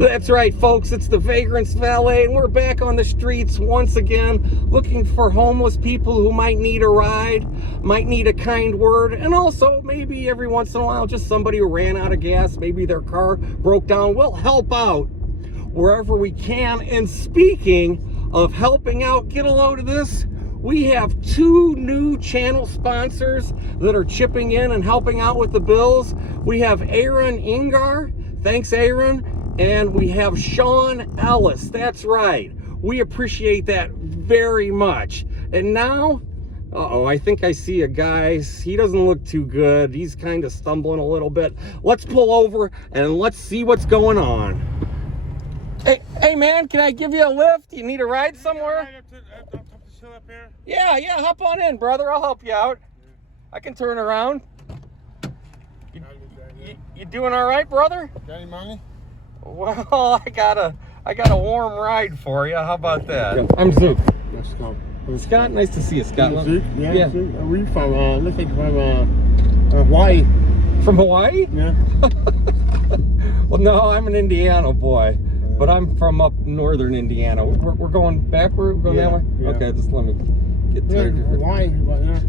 That's right, folks. It's the Vagrant's Valet, and we're back on the streets once again, looking for homeless people who might need a ride, might need a kind word, and also maybe every once in a while, just somebody who ran out of gas, maybe their car broke down. We'll help out wherever we can. And speaking of helping out, get a load of this. We have 2 new channel sponsors that are chipping in and helping out with the bills. We have Aaron Ingar. Thanks, Aaron. And we have Sean Ellis. That's right. We appreciate that very much. And now, I think I see a guy. He doesn't look too good. He's kind of stumbling a little bit. Let's pull over and let's see what's going on. Hey man, can I give you a lift? You need a ride somewhere? Up here? Yeah, hop on in, brother. I'll help you out. I can turn around. You doing all right, brother? Got any money? Well, I got a warm ride for you. How about that? Yeah. I'm Zook. Let's go. Scott, nice to see you, Scott. Zook? Yeah. Zook. Where you from? Looks like from Hawaii. From Hawaii? Yeah. Well, no, I'm an Indiana boy, but I'm from up northern Indiana. We're going backward. We're going that way. Yeah. Okay, just let me get to Hawaii, but yeah.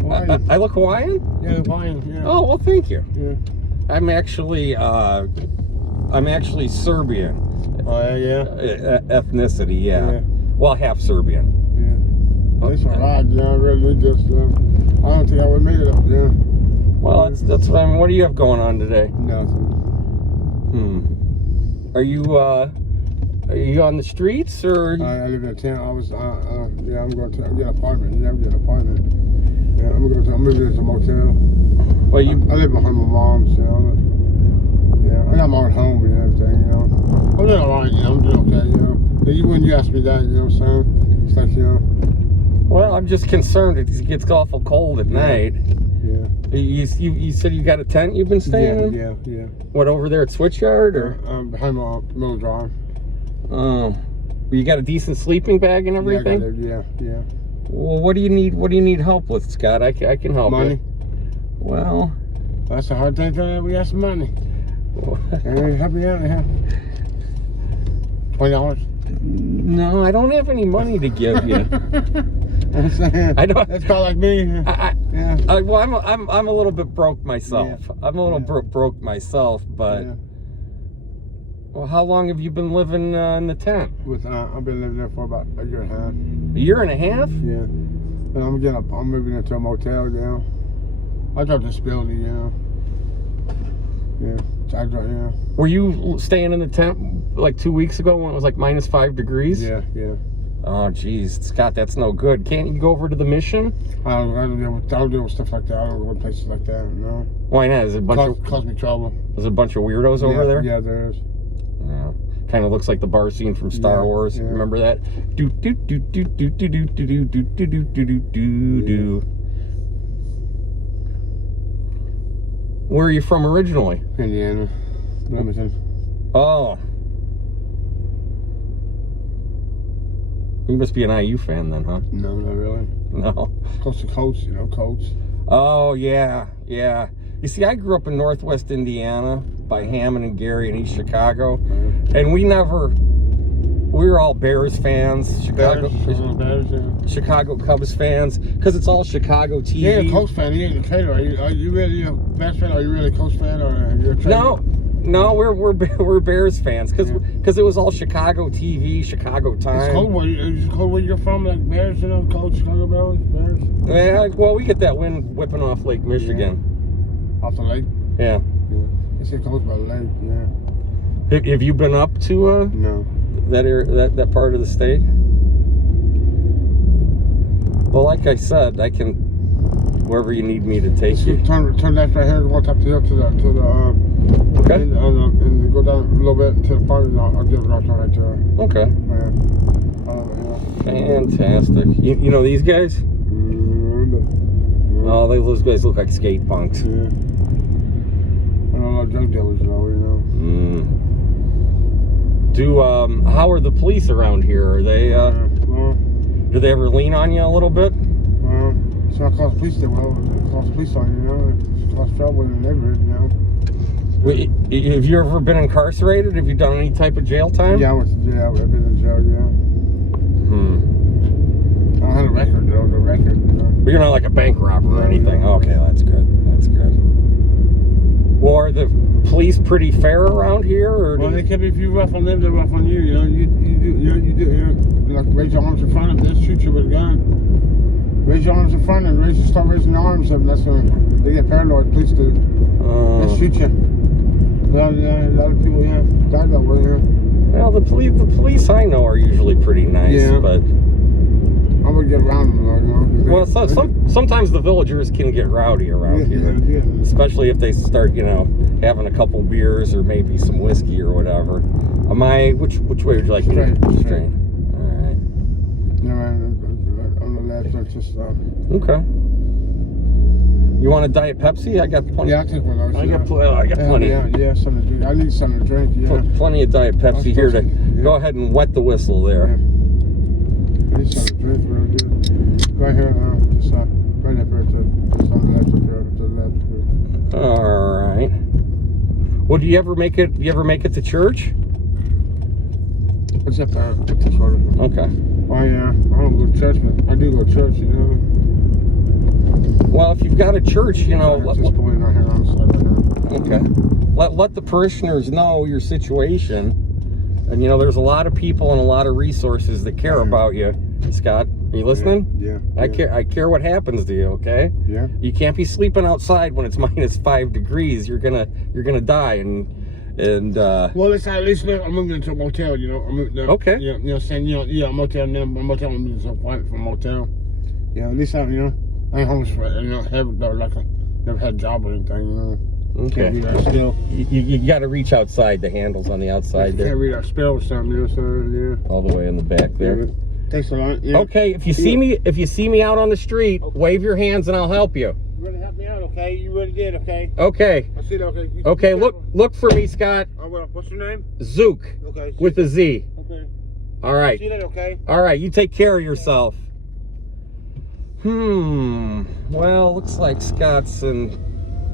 Hawaii. I look Hawaiian? Yeah, Hawaiian. Yeah. Oh well, thank you. Yeah. I'm actually Serbian. Oh yeah. Ethnicity, yeah. Well, half Serbian. Yeah. It's a ride, really just. I don't think I would make it up. Yeah. Well, that's what I mean. What do you have going on today? Nothing. Are you on the streets or? I live in a town. I'm going to get an apartment. Yeah, I'm getting an apartment. Yeah, I'm moving into a motel. Well, I live behind my mom's. Yeah, I got my own home and everything. I'm doing all right. I'm doing okay. When you asked me that, what I'm saying? It's like, Well, I'm just concerned it gets awful cold at night. Yeah. You said you got a tent you've been staying in? Yeah. What, over there at Switchyard or? Behind my middle drive. Oh. You got a decent sleeping bag and everything? Yeah. Well, what do you need help with, Scott? I can help you. Money. Well, that's the hard thing for that. We got some money. Help me out. Yeah. $20. No, I don't have any money to give you. I don't. That's called like me. Well, I'm a little bit broke myself. Yeah. I'm a little broke myself, but. Yeah. Well, how long have you been living in the tent? I've been living there for about a year and a half. A year and a half? Yeah. And I'm moving into a motel now. I dropped this building, Yeah. Were you staying in the tent like 2 weeks ago when it was like -5 degrees? Yeah. Oh, geez, Scott, that's no good. Can't you go over to the Mission? I don't deal with stuff like that. I don't go to places like that. No. Why not? Is it cause me trouble? There's a bunch of weirdos over there. Yeah, there is. Yeah. Kind of looks like the bar scene from Star Wars. Yeah. Remember that? Do do do do do do do do do do do do do do. Where are you from originally? Indiana. Wilmington. Oh. You must be an IU fan then, huh? No, not really. No. Close to Colts, Colts. Oh, yeah. You see, I grew up in Northwest Indiana by Hammond and Gary in East Chicago. And we were all Bears fans. Chicago Cubs fans, because it's all Chicago TV. You're a Colts fan. You're a Decatur. Are you really a Bears fan? Or are you really a Colts fan? Or are you a trader? No, we're Bears fans because it was all Chicago TV, Chicago time. It's cold where you're from, like Bears, Colts, Chicago Bears. Yeah, well, we get that wind whipping off Lake Michigan. Yeah. Off the lake. Yeah. It's close by the lake. Yeah. Have you been up to no that area, that part of the state? Well, like I said, I can wherever you need me to take you. Turn left right here, go up the hill to the okay. And go down a little bit to the park, and I'll give it right to her. Okay. Yeah. Fantastic. You know these guys? Oh, those guys look like skate punks. Yeah. I know a lot of drug dealers, How are the police around here? Are they, do they ever lean on you a little bit? It's not cause police, they will. It's cause police on you, It's cause trouble in the neighborhood, Wait, have you ever been incarcerated? Have you done any type of jail time? Yeah, I went to jail. I've been in jail, yeah. I don't have a record, though. The record, you know. But you're not like a bank robber or anything. No. Okay, that's good. That's good. Well, are the police pretty fair around here? Or Well, they can be, if you rough on them, they're rough on you. You know, you know, like raise your arms in front of them, they'll shoot you with a gun. Raise your arms in front of them, start raising your arms up. That's when they get paranoid. Police do. They'll shoot you. Well, yeah, a lot of people, yeah, died that way, yeah. Well, the police I know are usually pretty nice, yeah. But I would get around them, though, you know. Well, sometimes the villagers can get rowdy around here, especially if they start, you know, having a couple beers or maybe some whiskey or whatever. Which way would you like me to go? Straight. All right. Yeah, man, on the left, that's just Okay. You want a Diet Pepsi? I got plenty. Yeah, I'll take one of those. I got plenty. Yeah, something to drink. I need something to drink, yeah. Plenty of Diet Pepsi here to go ahead and wet the whistle there. Yeah. I need something to drink, real good. Right here now, just right up here just on the left up here, to the left. All right. Well, do you ever make it? You ever make it to church? What's up there? Okay. Oh yeah, I don't go to church, but I do go to church, you know. Well, if you've got a church, you know. Okay. Let the parishioners know your situation, and you know there's a lot of people and a lot of resources that care about you. Scott, are you listening? Yeah. I care what happens to you. Okay. Yeah. You can't be sleeping outside when it's -5 degrees. You're gonna die and. Well, at least I'm moving into a motel, you know. Okay. Yeah, you know what I'm saying? You know, yeah, a motel now. I'm moving to a quiet from a motel. Yeah, at least I ain't homeless for it. You know, never had a job or anything, you know. Okay. Can't read our spell. You got to reach outside. The handle's on the outside there. Can't read our spell or something, you know what I'm saying? Yeah. All the way in the back there. Yeah. Thanks a lot. Yeah. Okay, if you see me out on the street, wave your hands and I'll help you. You really help me out, okay? You really did, okay? Okay. I see that, okay. Okay, look for me, Scott. Oh, well, what's your name? Zook. Okay. With a Z. Okay. All right. See that, okay? All right, you take care of yourself. Well, looks like Scott's in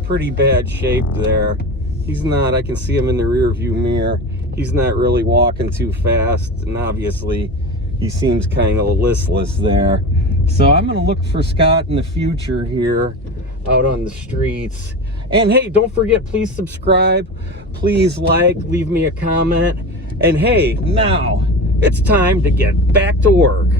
pretty bad shape there. He's not, I can see him in the rear view mirror. He's not really walking too fast, and obviously he seems kind of listless there. So I'm gonna look for Scott in the future here out on the streets. And hey, don't forget, please subscribe, please like, leave me a comment. And hey, now it's time to get back to work.